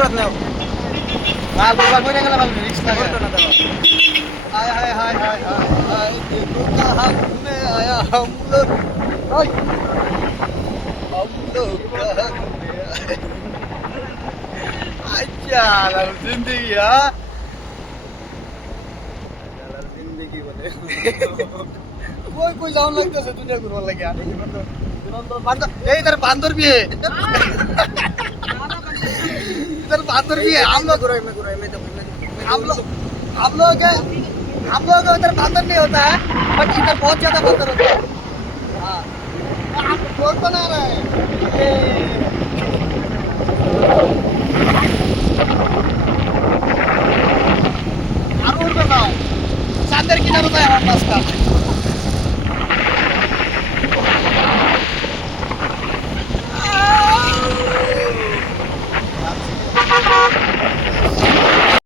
सुरत नाही माल बरोबर बोले गेला मला रिक्स करतो ना तेव्हा. हाय हाय हाय हाय हाय हाय देखो कहाँ घूमने आया हम लोग हाय हम लोग कहाँ घूमने आए अच्छा लाल जिंदगी हाँ लाल जिंदगी बोले कोई कोई जाऊन लगता है दुनिया को बोल लगे यार बांदर ये इधर बांदर भी है इधर बांदर भी है हम लोग हम लोग इधर बांदर नहीं होता है बट इधर बहुत ज्यादा बांदर होता है हाँ हम लोग बना रहे हैं